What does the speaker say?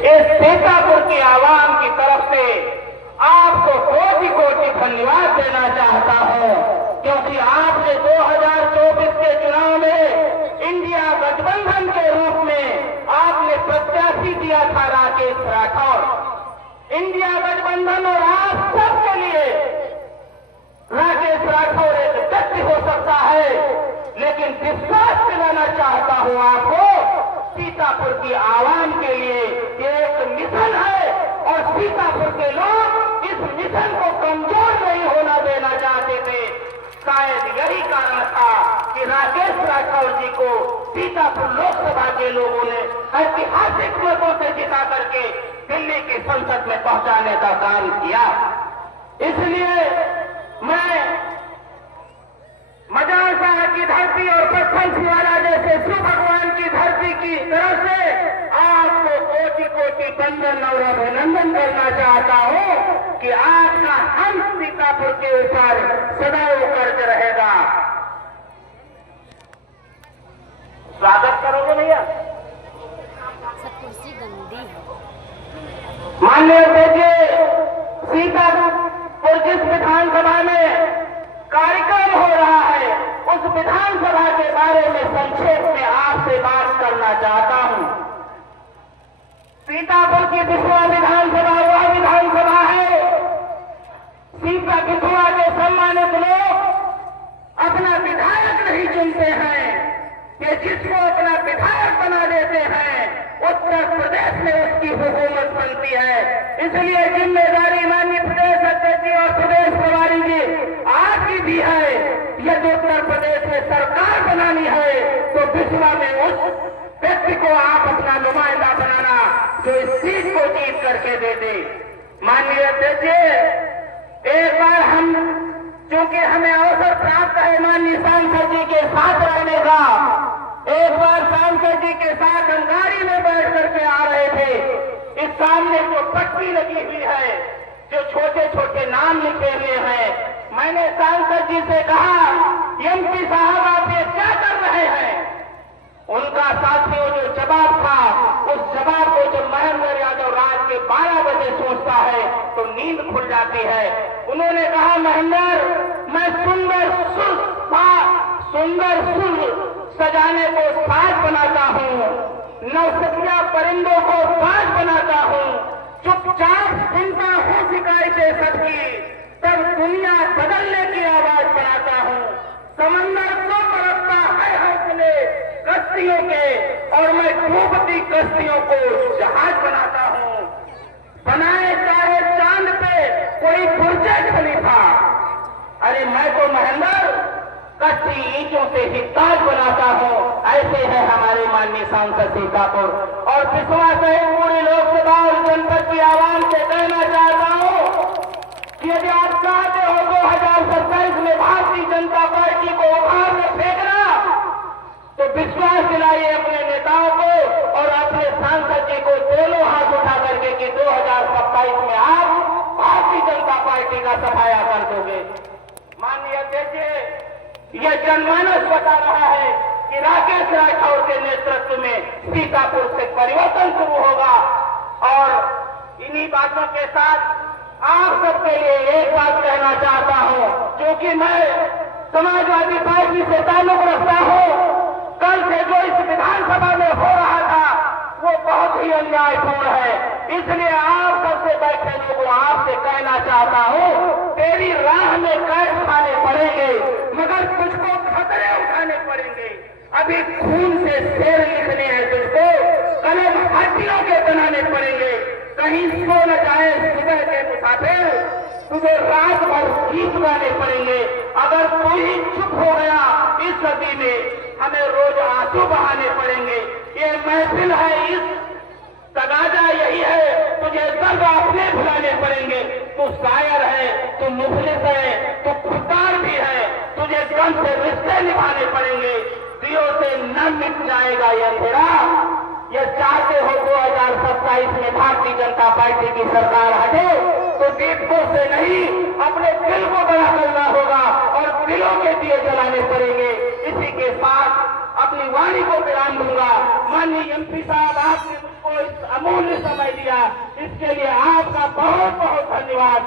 इस सीतापुर की आवाम की तरफ से आपको कोटि कोटि धन्यवाद देना चाहता हूं, क्योंकि आपने 2024 के चुनाव में इंडिया गठबंधन के रूप में आपने प्रत्याशी दिया था राकेश राठौर। इंडिया गठबंधन और आप सबके लिए राकेश राठौर एक व्यक्ति हो सकता है, लेकिन विश्वास दिलाना चाहता हूं आपको, सीतापुर की आवाम के लिए एक मिशन है और सीतापुर के लोग इस मिशन को कमजोर नहीं होना देना चाहते थे। शायद यही कारण था कि राकेश राठौर जी को सीतापुर लोकसभा के लोगों ने ऐतिहासिक मतों से जिता करके दिल्ली की संसद में पहुंचाने का काम किया। इसलिए मैं मजार शाह की धरती और पत्थर शिवाला जैसे शिव भगवान की धरती की तरफ से आपको कोटि कोटि बंदन और अभिनंदन करना चाहता हूं कि आपका हम सीतापुर के ऊपर सदैव कर्ज रहेगा। स्वागत करोगे भैया? सब कुर्सी गंदी है। माननीय अध्यक्ष, सीतापुर जिस विधानसभा में कार्यक्रम हो रहा है, उस विधानसभा के बारे में संक्षेप में आपसे बात करना चाहता हूं। सीतापुर की बिसवा विधानसभा वह विधानसभा है, सीता बिसवा के सम्मानित लोग अपना विधायक नहीं चुनते हैं, ये जिसको अपना विधायक बना देते हैं, उत्तर प्रदेश में उसकी हुकूमत बनती है। इसलिए जिम्मेदारी माननीय प्रदेश अध्यक्ष जी और प्रदेश प्रभारी जी आपकी भी है। यदि उत्तर प्रदेश में सरकार बनानी है तो बिस्वा में उस व्यक्ति को आप अपना नुमाइंदा बनाना जो इस सीट को जीत करके दे दे। माननीय अध्यक्ष जी, एक बार हम, क्योंकि हमें अवसर प्राप्त है माननीय सांसद जी के साथ रहने का, एक बार सांसद जी के साथ हम गाड़ी में बैठ करके आ रहे थे। इस सामने जो पट्टी लगी हुई है, जो छोटे छोटे नाम लिखे हुए हैं, मैंने सांसद जी से कहा, एमपी साहब आप ये क्या कर रहे हैं? उनका साथियों जो जवाब था, उस जवाब को जब महेंद्र यादव रात के 12 बजे सोचता है तो नींद खुल जाती है। उन्होंने कहा, महेंद्र, मैं सुंदर सुर सजाने को साज बनाता हूँ, नौसतिया परिंदों को साज बनाता हूँ, चुपचाप सुनता हूँ शिकायतें सबकी, तब दुनिया बदलने की आवाज बनाता हूँ। समंदर को बरसता है हौसले कश्तियों के और मैं डूबती कश्तियों को जहाज बनाता हूँ। बनाए चाहे चांद पे कोई बुर्ज खलीफा, अरे मैं तो महेंद्र कच्ची ईंटों से ही ताज बनाता हूँ। ऐसे है हमारे माननीय सांसद सीतापुर और बिस्वा सहित पूरी लोकसभा और जनपद की आवाम से कहना चाहता हूँ कि यदि आप चाहते हो 2027 में भारतीय जनता पार्टी को उखाड़ में फेंकना, तो विश्वास दिलाइए अपने नेताओं को और अपने सांसद जी को दोनों हाथ उठा करके कि 2027 में आप भारतीय जनता पार्टी का सफाया कर दोगे। माननीय अध्यक्ष, यह जनमानस बता रहा है कि राकेश राठौर के नेतृत्व में सीतापुर से परिवर्तन शुरू होगा। और इन्हीं बातों के साथ आप सबके लिए एक बात कहना चाहता हूं, क्योंकि मैं समाजवादी पार्टी से ताल्लुक रखता हूं। कल से जो इस विधानसभा में हो रहा था वो बहुत ही अन्यायपूर्ण है। इसलिए आप सबसे बैठे लोगों आपसे कहना चाहता हूं, तेरी राह में कैद उठाने पड़ेंगे मगर तुझको खतरे उठाने पड़ेंगे। अभी खून से शेर लिखने हैं तुझको, कलम हड्डियों के बनाने पड़ेंगे। कहीं सो न जाए सुबह के मुसाफिर, तुझे रात भर गीत गाने पड़ेंगे। अगर तू ही चुप हो गया इस सदी में, हमें रोज आंसू बहाने पड़ेंगे। ये महफिल है, इस तगाजा यही है, तुझे दर्द अपने भुलाने पड़ेंगे। तू शायर है, तू मुखलिस है, तू खुददार भी है, तुझे गम से रिश्ते निभाने पड़ेंगे। दियों से न मिट जाएगा ये अंधेरा। ये चाहते हो 2027 में भारतीय जनता पार्टी की सरकार हटे तो दीपकों से नहीं, अपने दिल को बड़ा करना होगा और दिलों के दिए जलाने पड़ेंगे। इसी के साथ अपनी वाणी को विराम दूंगा। माननीय एमपी साहब, आपने मुझको इस अमूल्य समय दिया, इसके लिए आपका बहुत बहुत धन्यवाद।